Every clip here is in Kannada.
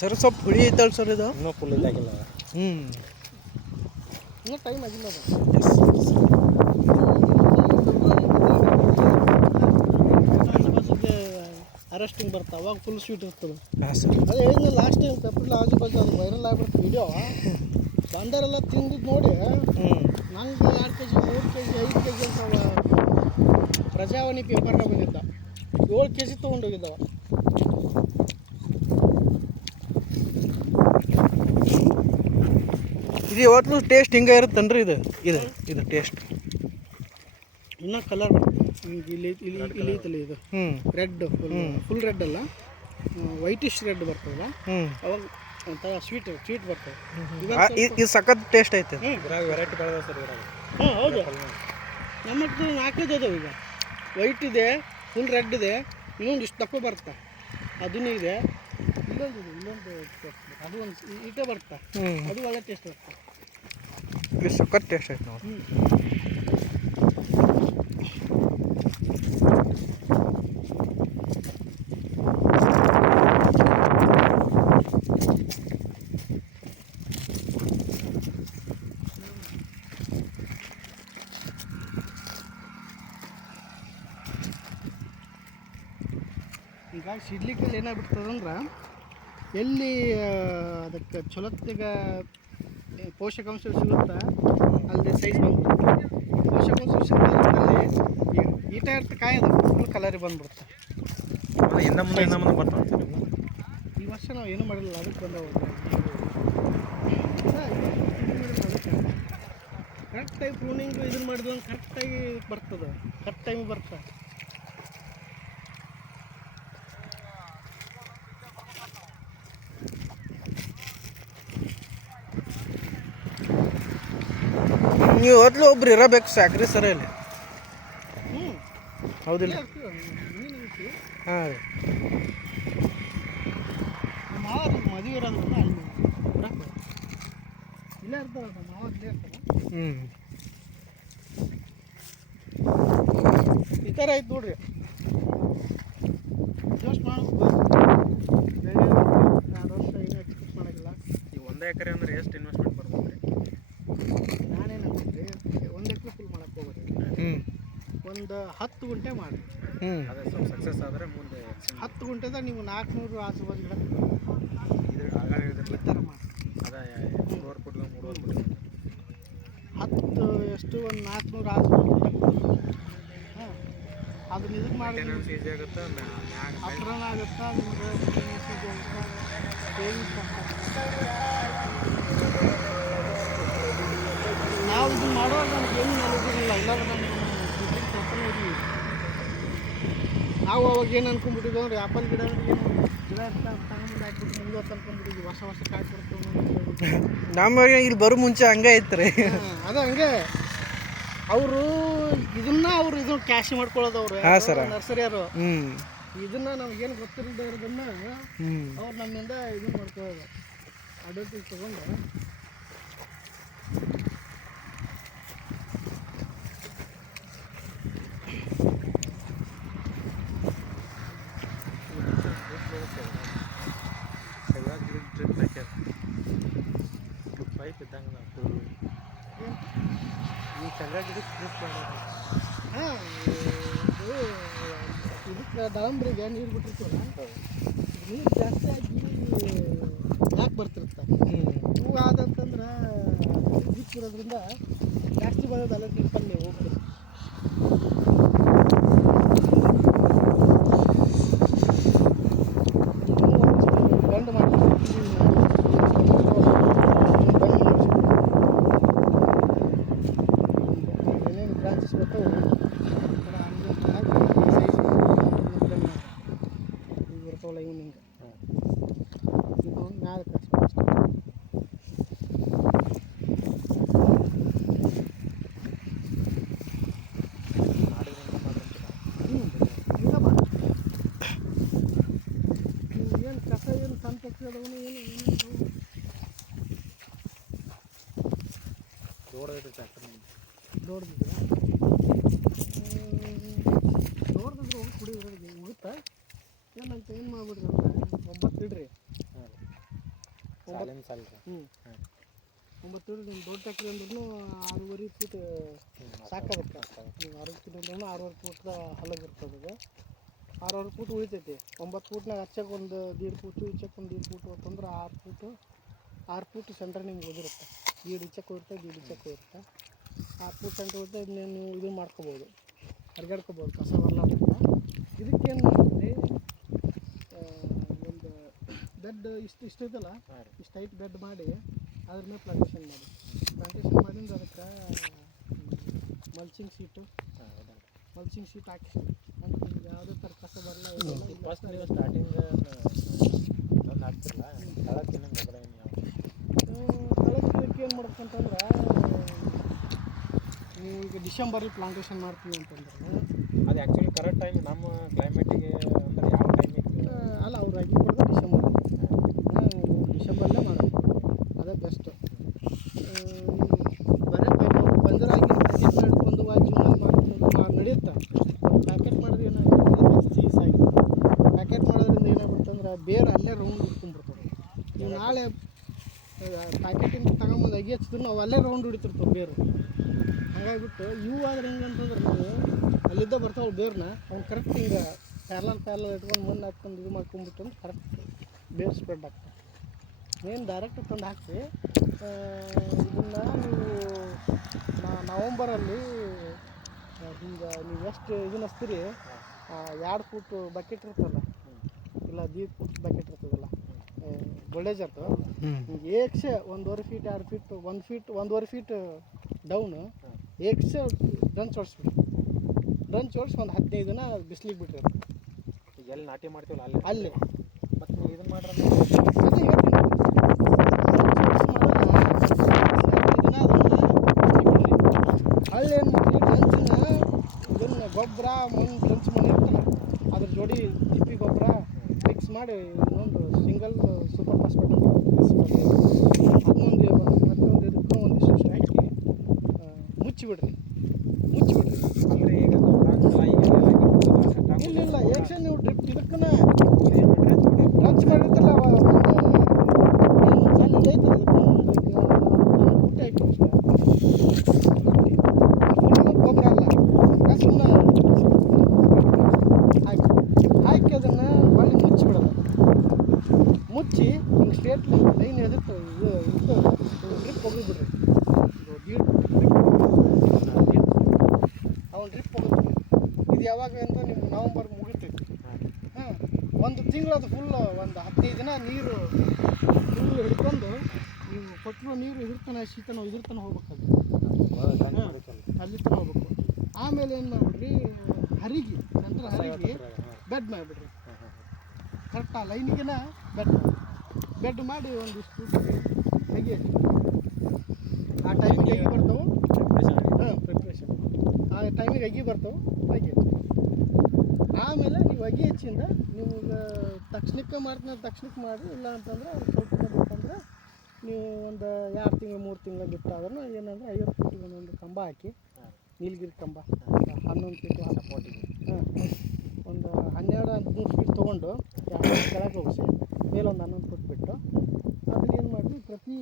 ಸರ್ ಸ್ವಲ್ಪ ಹುಳಿ ಐತಲ್ಲ ಸರ್ ಇದು ಇನ್ನೂ ಫುಲ್ ಇದಾಗಿಲ್ಲ. ಇನ್ನೂ ಟೈಮ್ ಆಗಿಲ್ಲ ಅದು. ಅರೆಸ್ಟಿಂಗ್ ಬರ್ತಾ ಅವಾಗ ಫುಲ್ ಸ್ವೀಟ್ ಇರ್ತದೆ. ಹಾಂ ಸರ್. ಅದೇ ಹೇಳಿದ್ಮೇಲೆ ಲಾಸ್ಟ್ ಟೈಮ್ ಪೆಪ್ರಿಲ್ ಆಜು ಬಾಜು ಅದು ವೈರಲ್ ಆಗಿಬಿಡ್ತು ವಿಡಿಯೋ. ಬಂದರೆಲ್ಲ ತಿಂದಿದ್ದು ನೋಡಿ ನಂಗೆ 2 kg 3 kg 5 kg ಅಂತ ಪ್ರಜಾವಾಣಿ ಪೇಪರ್ನಾಗ ಬಂದಿದ್ದ 7 kg ತೊಗೊಂಡೋಗಿದ್ದವ. ಇದು ಯಾವತ್ತೂ ಟೇಸ್ಟ್ ಹಿಂಗೆ ಇರುತ್ತನ್ರಿ ಇದು ಇದು ಇದು ಟೇಸ್ಟ್ ಇನ್ನೂ ಕಲರ್ ಇಲ್ಲಿ ಐತಲ್ಲ ಇದು ರೆಡ್ ಫುಲ್ ರೆಡ್ ಅಲ್ಲ ವೈಟಿಶ್ ರೆಡ್ ಬರ್ತದಲ್ಲ ಅವಾಗ ಒಂಥರ ಸ್ವೀಟ್ ಬರ್ತದೆ. ಇದು ಸಖತ್ ಟೇಸ್ಟ್ ಐತೆ. ವೆರೈಟಿ ಬೆಳೆದ ಸರ್ ಇವಾಗ. ಹೌದು ನಮ್ಮದು 4 ಅದಾವೆ ಈಗ. ವೈಟ್ ಇದೆ, ಫುಲ್ ರೆಡ್ ಇದೆ, ಇನ್ನೊಂದು ಇಷ್ಟು ದಪ್ಪ ಬರ್ತಾ ಅದನ್ನೇ ಇದೆ, ಇನ್ನೊಂದು ಅದು ಒಂದು ಇಟೇ ಬರ್ತಾ ಅದು ಒಳ್ಳೆ ಟೇಸ್ಟ್ ಬರ್ತಾ. ಇದು ಸಖತ್ ಟೇಸ್ಟ್ ಐತೆ ನೋಡಿ. ಈಗ ಸಿಡ್ಲಿಕ್ಕಲ್ಲಿ ಏನಾಗ್ಬಿಡ್ತದಂದ್ರೆ ಎಲ್ಲಿ ಅದಕ್ಕೆ ಚಲೋತ್ತಿಗ ಪೋಷಕಾಂಶ ಸಿಗುತ್ತಾ ಅಲ್ಲಿ ಸೈಜ್ ಬಂದ್ಬಿಡುತ್ತೆ. ಪೋಷಕಾಂಶ ಸಿಗೋದ್ರಲ್ಲಿ ಈಟ ಇರ್ತ ಕಾಯೋದು ಫುಲ್ ಕಲರಿಗೆ ಬಂದ್ಬಿಡುತ್ತೆ. ಇನ್ನು ಮುಂದೆ ಬರ್ತಾವೆ. ಈ ವರ್ಷ ನಾವು ಏನೂ ಮಾಡಿಲ್ಲ, ಅದಕ್ಕೆ ಬಂದವು. ಕರೆಕ್ಟಾಗಿ ಪ್ರೂನಿಂಗು ಇದನ್ನು ಮಾಡಿದ್ವು ಅಂದ್ರೆ ಕರೆಕ್ಟಾಗಿ ಬರ್ತದೆ, ಕರೆಕ್ಟ್ ಟೈಮಿಗೆ ಬರ್ತದೆ. ನೀವು ಮೊದಲು ಒಬ್ರು ಇರಬೇಕು ಸಾಕ್ರಿ ಸರ್ ಇಲ್ಲಿ. ಹೌದಿಲ್ಲ? ಹಾಂ ರೀ. ಮಾವ ಮದುವೆ ಇರೋದ್ರಲ್ಲ ಅಲ್ಲಿ ಇಲ್ಲೇ ಇರ್ತಾರ ಮಾವ ಇಲ್ಲೇ ಇರ್ತಾರ. ಈ ಥರ ಐತೆ ನೋಡ್ರಿ. ಅಡ್ಜಸ್ಟ್ ಮಾಡ್ಬೇಕು. 2 ವರ್ಷ ಏನೂ ಎಕ್ಸ್ಪೆಕ್ಟ್ ಮಾಡೋಂಗಿಲ್ಲ. ಈಗ 1 ಎಕರೆ ಅಂದ್ರೆ ಎಷ್ಟು ಇನ್ವೆಸ್ಟ್ಮೆಂಟ್ ಬರ್ಬೋದು ರೀ? ನಾನೇನು ಅನ್ಕೊಂಡ್ರಿ 1 ಎಕರೆ ಫುಲ್ ಮಾಡಕ್ಕೆ ಹೋಗ್ರಿ. ಒಂದು 10 ಗುಂಟೆ ಮಾಡಿ. ಅದೇ ಸ್ವಲ್ಪ ಸಕ್ಸಸ್ ಆದರೆ ಮುಂದೆ 10 ಗುಂಟೆದಾಗ ನೀವು 400 ಆಜುಬಾಜು ಗಿಡ ಇದು ಆಗ ಹೇಳಿದ್ರಲ್ಲ ಈ ಥರ ಮಾಡಿ. ಅದೇ 3 ಫುಟ್ 3 ಫುಟ್ 10 ಎಷ್ಟು ಒಂದು 400 ಆಜುಬಾಜು ಗಿಡ. ಹಾಂ ಅದನ್ನ ಇದಕ್ಕೆ ಮಾಡಿ ಈಸಿ ಆಗುತ್ತೆ, ಅಪ್ರನ್ ಆಗುತ್ತಾ ನಿಮ್ಗೆ ನಾವು ಇದನ್ನು ಮಾಡುವಾಗ ನಮ್ಗೆ ಏನು ನಾಲೆಜ್ ಇರಲಿಲ್ಲ. ಇಲ್ಲಾಂದ್ರೆ ನಾನು ಆ್ಯಪಲ್ ಹೋದ್ವಿ. ನಾವು ಅವಾಗ ಏನು ಅನ್ಕೊಂಡ್ಬಿಟ್ಟಿದ್ವಿ ಅಂದ್ರೆ ಆ್ಯಪಲ್ ಗಿಡ ಅಂದ್ರೆ ಏನು ಗಿಡ ಇರ್ತಾ ತಗೊಂಡು ಹಾಕ್ಬಿಟ್ಟು ಮುಗಿದೋತ್ತು ಅನ್ಕೊಂಡ್ಬಿಟ್ಟಿದ್ವಿ. ವರ್ಷ ಕಾಯಿ ಕೊಡ್ತೀವಿ. ನಮಗೆ ಇಲ್ಲಿ ಬರೋ ಮುಂಚೆ ಹಂಗೆ ಐತೆ ರೀ. ಅದು ಹಂಗೆ ಅವರು ಇದನ್ನು ಕ್ಯಾಶ್ ಮಾಡ್ಕೊಳ್ಳೋದು ಅವರು ನರ್ಸರಿಯವರು. ಇದನ್ನ ನಮ್ಗೇನು ಗೊತ್ತಿರೋದನ್ನ ಅವ್ರು ನಮ್ಮಿಂದ ಇದನ್ನು ಮಾಡ್ಕೊಳ್ಳೋದು ಅಡ್ವರ್ಟೈಸ್ ತೊಗೊಂಡು. ಪೈಪ್ ಇದ್ದಂಗೆ ಈ ಚಂದ್ರಗಿಡಕ್ಕೆ ಟ್ರಿಪ್ ಮಾಡೋದು. ಹಾಂ ಇದಕ್ಕೆ ದಾಳಂಬ್ರಿಗೆ ನೀರು ಬಿಟ್ಟಿರ್ತೀವಲ್ಲ, ನೀರು ಜಾಸ್ತಿ ಆಗಿ ಯಾಕೆ ಬರ್ತಿರ್ತಾರೆ. ಹೂವು ಆದಂತಂದ್ರೆ ಇರೋದ್ರಿಂದ ಜಾಸ್ತಿ ಬಂದದ್ದು ಅಲ್ಲ ಟ್ರಿಪ್ಪಲ್ಲಿ ಹೋಗ್ತೀವಿ. ಗಂಡು ಮಾಡ್ತೀವಿ ಏನೇನು ಬ್ರಾಂಚಸ್ ಬರ್ತಾವೆ ಈಗ ಬರ್ತಾವಲ್ಲ ಇವು ನಿಂಗೆ ಇದು ಒಂದು ಮ್ಯಾಲ ಕಷ್ಟ. ಏನು ಕಸ ಏನು ಸಣ್ಣ ಪಕ್ಷಿ ಅದವನು ಏನು ದೊಡ್ಡದಿದೆ ಟ್ರ್ಯಾಕ್ಟರ್ ದೊಡ್ಡದಿದೆ ದೊಡ್ಡದಿದ್ರೆ ಹೋಗಿ ಕುಡಿಯೋದ್ರಿಗೆ ಮುಗುತ್ತಾ ಏನಂತ ಏನು ಮಾಡ್ಬಿಡ್ರಿ ಅಂದ್ರೆ 9 ಇಡ್ರಿ. ಸಾಲಿನ ಸಾಲ ರೀ. ಹ್ಞೂ 9 ಫೀಟ್ ನಿಮ್ಮ ದೊಡ್ಡ ಟ್ಯಾಕ್ಟ್ರಿ ಅಂದ್ರೂ 6.5 ಫೀಟ್ ಸಾಕಾಗುತ್ತೆ. ನೀವು 6 ಫೀಟ್ ಅಂದ್ರೂ 6.5 ಫೀಟ್ದ ಹಲಗೆ ಇರ್ತದೆ ಅದು. 6.5 ಫೀಟ್ ಉಳಿತೈತಿ. 9 ಫೀಟ್ನಾಗ ಹಚ್ಚಕ್ಕೆ ಒಂದು 1.5 ಫೀಟು, ಈಚಕ್ಕೆ ಒಂದು 1.5 ಫೀಟು ಅಂತಂದ್ರೆ 6 ಫೀಟ್ ಸೆಂಟ್ರ್ ನಿಮ್ಗೆ ಓದಿರುತ್ತೆ. 1.5 ಈಚಕ್ಕೆ ಹೋಗುತ್ತೆ, 1.5 ಈಚಕ್ಕೆ ಹೋಗುತ್ತೆ. 6 ಫೀಟ್ ಸೆಂಟ್ರ್ ಹೋಗುತ್ತೆ. ಇದನ್ನ ನೀವು ಇದು ಮಾಡ್ಕೋಬೋದು, ಹರಿಗಾಡ್ಕೋಬೋದು ಕಸ ಬರ್ಲಾರ್ದಂಗೆ. ಇದಕ್ಕೇನು ಮಾಡಿದ್ರಿ, ಒಂದು ಬೆಡ್ ಇಷ್ಟು ಐತಲ್ಲ, ಇಷ್ಟು ಹೈಟ್ ಬೆಡ್ ಮಾಡಿ ಅದ್ರ ಮೇಲೆ ಪ್ಲಾಂಟೇಶನ್ ಮಾಡಿಂದ ಅದಕ್ಕೆ ಮಲ್ಚಿಂಗ್ ಶೀಟು ಹಾಕಿ ಅಂದ್ರೆ ಯಾವುದೇ ಥರ ಕಸ ಬರಲ್ಲ. ಫಸ್ಟ್ ನೀವು ಸ್ಟಾರ್ಟಿಂಗ್ ಒಂದು ಹಾಕ್ತಿರಲ್ಲ ತಳಕ್ಕೆ ಗೊಬ್ಬರ ಏನು ಏನು ಮಾಡ್ಬೇಕಂತಂದ್ರೆ, ನೀವು ಈಗ ಡಿಸೆಂಬರಲ್ಲಿ ಪ್ಲಾಂಟೇಶನ್ ಮಾಡ್ತೀವಿ ಅಂತಂದ್ರೆ ಅದು ಆ್ಯಕ್ಚುಲಿ ಕರೆಕ್ಟ್ ಟೈಮ್ ನಮ್ಮ ಕ್ಲೈಮೇಟಿಗೆ ಅಂದ್ರೆ ಯಾವ ಟೈಮಿಗೆ ಅಲ್ಲ, ಅವ್ರು ಆಗಿ ಕೊಡೋದು ಡಿಸೆಂಬರಲ್ಲೇ ಮಾಡೋದು, ಅದೇ ಬೆಸ್ಟು. ಬರೀ ಬಂದರಾಗಿ ಪ್ಯಾಕೆಟ್ ಮಾಡಿಕೊಂಡು ಜೂನಲ್ಲಿ ನಡೆಯುತ್ತೆ. ಪ್ಯಾಕೆಟ್ ಮಾಡಿದ್ರೆ ಏನಾಗುತ್ತೆ, ಸೀಸಾಗಿ ಪ್ಯಾಕೆಟ್ ಮಾಡೋದ್ರಿಂದ ಏನಾಗುತ್ತೆ ಅಂದ್ರೆ ಬೇರೆ ಅಲ್ಲೇ ರೌಂಡ್ ಇಟ್ಕೊಂಡ್ಬಿಡ್ತಾರೆ. ನೀವು ನಾಳೆ ಪ್ಯಾಕೆಟಿಂದ ತಗೊಂಬಂದು ಅಗಿ ಹಚ್ಚಿದ್ರು ನಾವು ಅಲ್ಲೇ ರೌಂಡ್ ಹಿಡಿತಿರ್ತವೆ ಬೇರು. ಹಾಗಾಗಿಬಿಟ್ಟು ಇವು ಆದ್ರೆ ಹೆಂಗಂತಂದ್ರೆ ನಾವು ಅಲ್ಲಿದ್ದ ಬರ್ತಾವೆ ಬೇರ್ನ ಅವ್ನು ಕರೆಕ್ಟ್ ಹಿಂಗೆ ಪ್ಯಾರಲ್ ಇಟ್ಕೊಂಡು ಮಣ್ಣು ಹಾಕ್ಕೊಂಡು ಇದು ಮಾಡ್ಕೊಂಡ್ಬಿಟ್ಟು ಅಂದ್ರೆ ಕರೆಕ್ಟ್ ಬೇರು ಸ್ಪ್ರೆಡ್ ಆಗ್ತದೆ. ಏನು ಡೈರೆಕ್ಟ್ ತಂದು ಹಾಕಿ ಇದನ್ನು ನೀವು ನವಂಬರಲ್ಲಿ ಹಿಂಗೆ ನೀವು ಎಷ್ಟು ಇದನ್ನ ಹಚ್ತೀರಿ, 2 ಫೂಟ್ ಬಕೆಟ್ ಇರ್ತಲ್ಲ, ಇಲ್ಲ 1.5 ಫೂಟ್ ಬಕೆಟ್ ಇರ್ತದಲ್ಲ ಬೊಲ್ಡೇಜರ್ದು, ಏಕ್ಸೆ 1.5 feet 2 feet 1 feet 1.5 feet down ಏಕ್ಸೆ ಡ್ರಂಚ್ ಹೊಡ್ಸ್ಬಿಡಿ. ಡ್ರಂಚ್ ಹೊಡ್ಸಿ ಒಂದು 15 ದಿನ ಬಿಸಿಲಿಗೆ ಬಿಡ್ರಿ. ಅದು ಎಲ್ಲಿ ನಾಟಿ ಮಾಡ್ತೀವಲ್ಲ ಅಲ್ಲಿ ಮತ್ತು ನೀವು ಇದನ್ನು ಮಾಡ್ರೆ ಅದೇ ಹೇಳ್ತೀನಿ, ಹಳ್ಳಿ ಏನು ಮಾಡಿ ಡ್ರಂಚಿನ ಇದನ್ನು ಗೊಬ್ಬರ ಮಣ್ಣು ಡ್ರಂಚ್ ಮಣ್ಣು ಇರ್ತಲ್ಲ ಅದ್ರ ಜೋಡಿ ತಿಪ್ಪಿ ಗೊಬ್ಬರ ಮಿಕ್ಸ್ ಮಾಡಿ ಇನ್ನೊಂದು ಸಿಂಗಲ್ ಸೂಪರ್ ಫಾಸ್ಫೇಟ್ ಅಂತ ಅದನ್ನೊಂದು ಪ್ರತಿಯೊಂದು ಇದಕ್ಕೂ ಒಂದಿಷ್ಟು ಹಾಕಿ ಮುಚ್ಚಿಬಿಡ್ರಿ. ಅಂದರೆ ಈಗ ಇಲ್ಲ ಏಕ್ಷೆ ನೀವು ಡ್ರಿಪ್ ಇದಕ್ಕೂ ಡ್ರಂಚ್ ಮಾಡಿರ್ತಲ್ಲ ಒಂದು ಸಣ್ಣ ಐತೆ ಬುಟ್ಟಿ ಹಾಕಿ ಗೊಬ್ಬರ ಅಲ್ಲ ಸುಮ್ಮನೆ ಹಾಕಿ ಅದನ್ನು ಹೊಳ್ಳಿ ಮುಚ್ಚಿಬಿಡೋದು. ಮುಚ್ಚಿ ಹಿಂಗೆ ಸ್ಟ್ರೇಟ್ ಲೈನ್ ಎದಿರ್ತವೆ ಇದು ಡ್ರಿಪ್ ಹೋಗಿಬಿಡ್ರಿ. ಅವ್ನು ಡ್ರಿಪ್ ಹೋಗಿಬಿಡ್ರಿ. ಇದು ಯಾವಾಗ ಅಂದ್ರೆ ನಿಮ್ಗೆ ನವಂಬರ್ ಮುಗಿತೈತಿ. ಹಾಂ, ಒಂದು ತಿಂಗಳು ಅದು ಫುಲ್ ಒಂದು 15 ದಿನ ನೀರು ಫುಲ್ ಹಿಡ್ಕೊಂಡು ನೀವು ಕೊಟ್ಟಿರೋ ನೀರು ಇದಿರ್ತಾನೆ ಶೀತನ ಇದಿರ್ತಾನೆ ಹೋಗ್ಬೇಕದು. ಅಲ್ಲಿ ತನಕ ಹೋಗ್ಬೇಕು. ಆಮೇಲೆ ಏನು ಮಾಡಿಬಿಡ್ರಿ, ಹರಿಗೆ ಬೆಡ್ ಮಾಡಿಬಿಡ್ರಿ. ಕರೆಕ್ಟ್ ಆ ಲೈನಿಗೆನ ಬೆಡ್ ಮಾಡಿ ಒಂದಿಷ್ಟು ತೆಗಿ. ಆ ಟೈಮಿಗೆ ಅಗಿ ಬರ್ತಾವೆ. ಪ್ರಿಪ್ರೇಷನ್ ಆ ಟೈಮಿಗೆ ಅಗಿ ಬರ್ತಾವೆ, ಅಗಿ ಹಚ್ಚಿ. ಆಮೇಲೆ ನೀವು ಅಗಿ ಹೆಚ್ಚಿಂದ ನೀವು ತಕ್ಷಣಕ್ಕೆ ತಕ್ಷಣಕ್ಕೆ ಮಾಡಿ. ಇಲ್ಲ ಅಂತಂದ್ರೆ ಸ್ವಲ್ಪ ಬೇಕಂದ್ರೆ ನೀವು ಒಂದು 2 ತಿಂಗಳು 3 ತಿಂಗಳು ಬಿಟ್ಟು ಅದನ್ನು ಏನಂದ್ರೆ 50 ಫೀಟಿಗೆ ಒಂದೊಂದು ಕಂಬ ಹಾಕಿ, ನೀಲಗಿರಿ ಕಂಬ 11 ಫೀಟು ಸಪೋರ್ಟಿಗೆ ಒಂದು 12-13 ಫೀಟ್ ತೊಗೊಂಡು ಕೆಳಗೆ ಹೋಗಿಸಿ ಮೇಲೊಂದು 11 ಫೀಟ್ ಬಿಟ್ಟು ಅದನ್ನ ಏನು ಮಾಡಿರಿ, ಪ್ರತಿ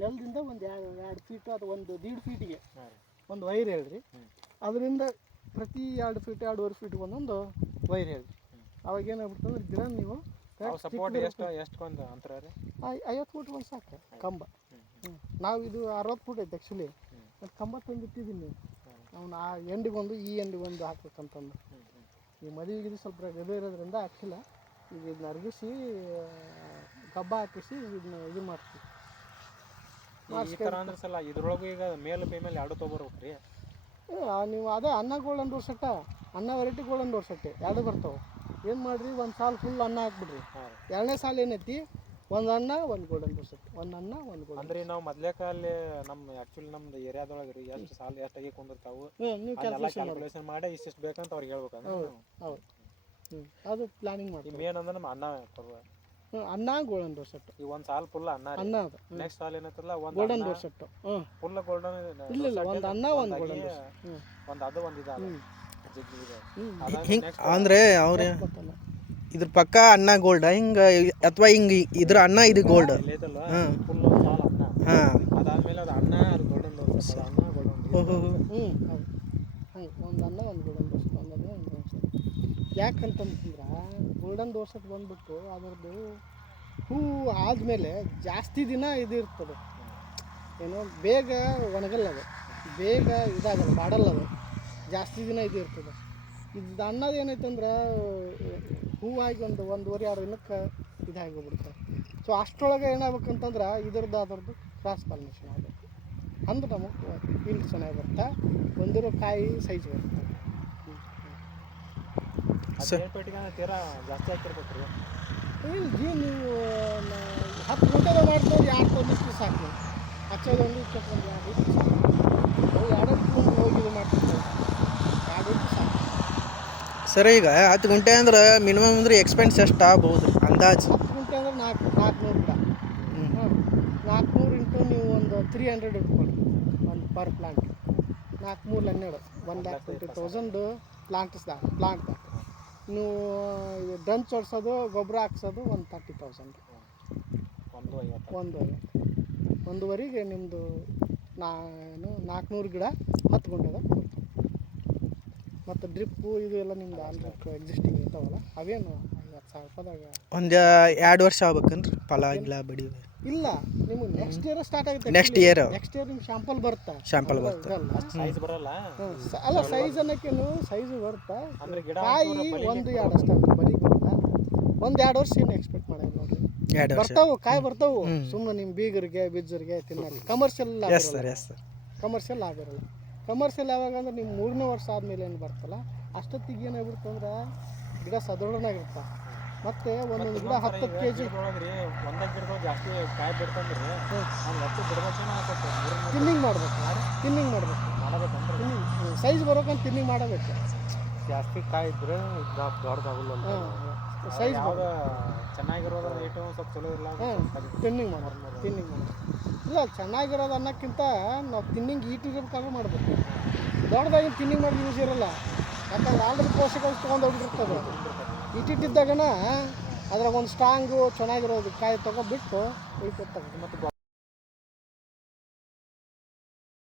ನೆಲದಿಂದ ಒಂದು 2 ಫೀಟು ಅದು ಒಂದು 1.5 ಫೀಟಿಗೆ ಒಂದು ವೈರ್ ಹೇಳ್ರಿ. ಅದರಿಂದ ಪ್ರತಿ 2 ಫೀಟ್ 2.5 ಫೀಟ್ಗೆ ಒಂದೊಂದು ವೈರ್ ಹೇಳ್ರಿ. ಅವಾಗ ಏನಾಗ್ಬಿಡ್ತಂದ್ರೆ ಗಿಡ ನೀವು ಸಪೋರ್ಟ್ ಎಷ್ಟು ಒಂದು ಅಂತರ ರೀ 50 ಫೀಟ್ ಒಂದು ಸಾಕು ಕಂಬ. ನಾವು ಇದು 60 ಫೀಟ್ ಐತೆ ಆ್ಯಕ್ಚುಲಿ. ಮತ್ತು ಕಂಬ ತಂದಿಟ್ಟಿದ್ದೀನಿ ಅವ್ನು ಆ ಎಂಡಿಗೊಂದು ಈ ಎಂಡಿಗೊಂದು ಹಾಕ್ಬೇಕಂತಂದು. ಈ ಮದುವೆಗೆ ಸ್ವಲ್ಪ ಗದೆ ಇರೋದ್ರಿಂದ ಹಾಕಿಲ್ಲ. ಈಗ ಇದನ್ನ ಅರಗಿಸಿ ಕಬ್ಬ ಹಾಕಿಸಿ ಇದನ್ನ ಇದು ಮಾಡ್ತೀವಿ. ಈ ಥರ ಅಂದ್ರೆ ಸಲ ಇದ್ರೊಳಗೂ ಈಗ ಮೇಲ್ ಫೀಮೇಲ್ 2 ತೊಗೊಬರ್ಬೇಕು ರೀ ನೀವು. ಅದೇ ಅನ್ನ ಗೋಲ್ಡನ್ ಡೋರ್ ಸೆಟ್ಟ, ಅನ್ನ ವೆರೈಟಿ ಗೋಲ್ಡನ್ ಡೋರ್ ಸೆಟ್ಟೆ 2 ಬರ್ತಾವೆ. ಏನು ಮಾಡಿರಿ, ಒಂದು ಸಾಲು ಫುಲ್ ಅನ್ನ ಹಾಕ್ಬಿಡ್ರಿ. 2ನೇ ಸಾಲು ಏನೈತಿ, ಒಂದು ಅನ್ನ ಒಂದು ಗೋಲ್ಡನ್ ಡೋರ್ ಸೆಟ್, ಒಂದು ಅನ್ನ ಒಂದು ಗೋಲ್ಡನ್. ಅಂದ್ರೆ ನಾವು ಮೊದಲೇ ಕಾಲೇ ನಮ್ಮ ಆ್ಯಕ್ಚುಲಿ ನಮ್ದು ಏರಿಯಾದೊಳಗೆ ರೀ ಎಷ್ಟು ಸಾಲು ಎಷ್ಟು ಆಗಿ ಕುಂದಿರ್ತಾವೆ ನೀವು ಕ್ಯಾಲ್ಕುಲೇಷನ್ ಮಾಡಿ ಇಷ್ಟಿಷ್ಟು ಬೇಕಂತ ಅವ್ರಿಗೆ ಹೇಳ್ಬೇಕಂದ್ರೆ. ಹೌದು, ಅದು ಪ್ಲಾನಿಂಗ್ ಮಾಡಿ. ಮೇನ್ ಅಂದ್ರೆ ನಮ್ಮ ಅನ್ನ ಕೊಡುವ ಅನ್ನ ಗೋಲ್ಡನ್ ಡೋರ್ ಸೆಟ್. ಈಗ ಒಂದು ಸಾಲು ಫುಲ್ ಅನ್ನ ಅದು ನೆಕ್ಸ್ಟ್ ಸಾಲು ಏನೈತಲ್ಲ ಒಂದು golden door set. Full golden ಇಲ್ಲ ಒಂದು ಅನ್ನ ಒಂದು ಗೋಲ್ಡನ್ ಡೋರ್. ಒಂದು ಅದು ಒಂದು ಇದು ಹಿಂಗೆ ಅಂದರೆ ಅವ್ರೆ ಇದ್ರ ಪಕ್ಕ ಅನ್ನ ಗೋಲ್ಡ್ ಹಿಂಗೆ ಅಥವಾ ಹಿಂಗೆ ಇದ್ರ ಅನ್ನ ಇದು ಗೋಲ್ಡ್. ಇಲ್ಲೈತಲ್ಲ ಹಾಂ ಫುಲ್ ಸಾಲ ಅನ್ನ. ಹಾಂ ಅದಾದ್ಮೇಲೆ ಅದು ಅನ್ನ ಅದು ಗೋಲ್ಡನ್ ದೋಸೆ ಅದು ಅನ್ನ ಗೋಲ್ಡನ್ ಓಹೋ ಹೌದು ಹಂಗೆ ಒಂದು ಅನ್ನ ಒಂದು ಗೋಲ್ಡನ್ ದೋಸೆ ಒಂದು ಅನ್ನ ಒಂದು ದೋಸೆ. ಯಾಕಂತಂದ್ರೆ ಗೋಲ್ಡನ್ ದೋಸೆ ಬಂದ್ಬಿಟ್ಟು ಅದರದ್ದು ಹೂವು ಆದಮೇಲೆ ಜಾಸ್ತಿ ದಿನ ಇದು ಇರ್ತದೆ, ಏನು ಬೇಗ ಒಣಗಲ್ಲ ಅದು, ಬೇಗ ಇದಾಗಲ್ಲ, ಬಾಡಲ್ಲ ಅದು, ಜಾಸ್ತಿ ದಿನ ಇದು ಇರ್ತದೆ. ಇದು ಅನ್ನೋದು ಏನೈತಂದ್ರೆ ಹೂವಾಗಿ ಒಂದೂವರೆ 2 ದಿನಕ್ಕೆ ಇದಾಗಿ ಹೋಗ್ಬಿಡ್ತಾರೆ. ಸೊ ಅಷ್ಟರೊಳಗೆ ಏನಾಗ್ಬೇಕಂತಂದ್ರೆ ಅದರದ್ದು ಕ್ರಾಸ್ ಪಾಲಿನೇಷನ್ ಆಗಬೇಕು, ಅಂದ್ರೆ ನಮಗೆ ಫೀಲ್ಡ್ ಚೆನ್ನಾಗಿ ಬರುತ್ತೆ, ಬಂದಿರೋ ಕಾಯಿ ಸೈಜ್ ಬರುತ್ತೆ. ಪೇಟಿಗೆ ತೀರಾ ಜಾಸ್ತಿ ಆಗ್ತಿರ್ಬೇಕು ರೀ. ಇಲ್ಲಿ ನೀವು 10 ಗಂಟೆದಾಗ ಮಾಡ್ಕೊಂಡು 2 ತಂದಿಷ್ಟು ಸಾಕು, ನೀವು ಹಚ್ಚೋದೊಂದು ಇಚ್ಚೊಂದು 2 ಇಟ್ಟು ಸಾಕು, 2 ಇಟ್ಕೊಂಡು ಹೋಗಿ ಇದು ಮಾಡ್ತಿರ್ತಾರೆ, 2 ಇಟ್ಟು ಸಾಕು. ಸರ್ ಈಗ 10 ಗುಂಟೆ ಅಂದ್ರೆ ಮಿನಿಮಮ್ ಅಂದ್ರೆ ಎಕ್ಸ್ಪೆನ್ಸ್ ಎಷ್ಟು ಆಗ್ಬೋದು ಅಂದಾಜು? 10 ಗುಂಟೆ ಅಂದ್ರೆ 400 ಗಿಡ. ಹಾಂ 400 ಇಂಟು ನೀವು ಒಂದು 300 ಇಟ್ಕೊಳ್ಳಿ ಒಂದು ಪರ್ ಪ್ಲಾಂಟ್. 4 3 12 1,20,000 ಪ್ಲಾಂಟ್. ನೀವು ಡ್ರಂಚ್ ಹೊಡ್ಸೋದು ಗೊಬ್ಬರ ಹಾಕ್ಸೋದು ಒಂದು 30,000, 1,50,000 ನಿಮ್ಮದು 400 ಗಿಡ 10 ಗುಂಟೆದಾಗ ಬರ್ತವೆ. ಮತ್ತು ಡ್ರಿಪ್ಪು ಇದು ಎಲ್ಲ ನಿಮ್ದು ಆಲ್ರೆಡಿ ಎಕ್ಸಿಸ್ಟಿಂಗ್ ಇರ್ತಾವಲ್ಲ ಅವೇನು 50,000 ರೂಪಾಯಿದಾಗ ಒಂದು 2 ವರ್ಷ ಆಗ್ಬೇಕನ್ರಿ ಫಲ ಗಿಲ ಬಡಿಯೋದು? ಇಲ್ಲ, ನಿಮಗೆ ನೆಕ್ಸ್ಟ್ ಇಯರ್ ಸ್ಟಾರ್ಟ್ ಆಗುತ್ತೆ. ನೆಕ್ಸ್ಟ್ ಇಯರ್ ನಿಮ್ಗೆ ಶಾಂಪಲ್ ಬರುತ್ತೆ. ಸೈಜ್ ಬರಲ್ಲ. ಅಲ್ಲ ಸೈಜ್ ಅನ್ನೋಕ್ಕೇನು ಸೈಜು ಬರುತ್ತೆ, ಅಂದ್ರೆ ಗಿಡ ಕಾಯಿ 1-2 ಅಷ್ಟೇ ಬರೀ ಬರುತ್ತೆ. 1-2 ವರ್ಷ ಏನು ಎಕ್ಸ್ಪೆಕ್ಟ್ ಮಾಡೋದು ನೋಡ್ರಿ, 2 ವರ್ಷ ಬರ್ತಾವು ಕಾಯಿ ಬರ್ತಾವು. ಸುಮ್ಮನೆ ನಿಮ್ಮ ಬೀಗರಿಗೆ ಬಿಜ್ಜರಿಗೆ ತಿನ್ನೋದು commercial yes sir yes sir. Commercial ಆಗಿರಲ್ಲ. ಕಮರ್ಷಿಯಲ್ ಯಾವಾಗ ಅಂದ್ರೆ ನಿಮ್ಮ 3ನೇ ವರ್ಷ ಆದಮೇಲೆ ಏನು ಬರ್ತಲ್ಲ ಅಷ್ಟೊತ್ತಿಗೆ ಏನಾಗ್ಬಿಡ್ತು ಅಂದ್ರೆ ಗಿಡ ಸದೃಢನಾಗಿರುತ್ತೆ. ಮತ್ತು ಒಂದೊಂದು ಗಿಡ 10 kg ಒಂದೇ ಗಿಡಗಳು ಜಾಸ್ತಿ ಕಾಯಿ ಬಿಡ್ತಂದ್ರೆ ತಿನ್ನಿಂಗ್ ಮಾಡಬೇಕು ಸೈಜ್ ಬರೋಕಂತ ತಿನ್ನಿಂಗ್ ಮಾಡಬೇಕು. ಜಾಸ್ತಿ ಕಾಯಿ ಇದ್ರೆ ದೊಡ್ಡದಾಗಲ್ಲ ಅಂತ ಸೈಜ್ ಚೆನ್ನಾಗಿರೋದು ಐಟಮ್ ಸ್ವಲ್ಪ ಚಲೋ ಇಲ್ಲ. ತಿನ್ನಿಂಗ್ ಮಾಡೋದು ಇಲ್ಲ, ಚೆನ್ನಾಗಿರೋದು ಅನ್ನೋಕ್ಕಿಂತ ನಾವು ತಿನ್ನಿಂಗ್ ಈಟಿರ್ಬೇಕಾದ್ರೂ ಮಾಡಬೇಕು. ದೊಡ್ಡದಾಗಿ ತಿನ್ನಿಂಗ್ ಮಾಡಿ ಯೂಸ್ ಇರೋಲ್ಲ, ಯಾಕಂದ್ರೆ ಆಲ್ರೆಡಿ ಪೋಷಕಾಂಶ ತೊಗೊಂಡೋಗ್ಬಿಟ್ಟಿರ್ತದೆ. ಇಟ್ಟಿದ್ದಾಗನ ಅದ್ರಾಗ ಒಂದು ಸ್ಟ್ರಾಂಗು ಚೆನ್ನಾಗಿರೋದು ಕಾಯಿ ತೊಗೊಬಿಟ್ಟು ಉಳ್ಕೊತಾರೆ. ಮತ್ತು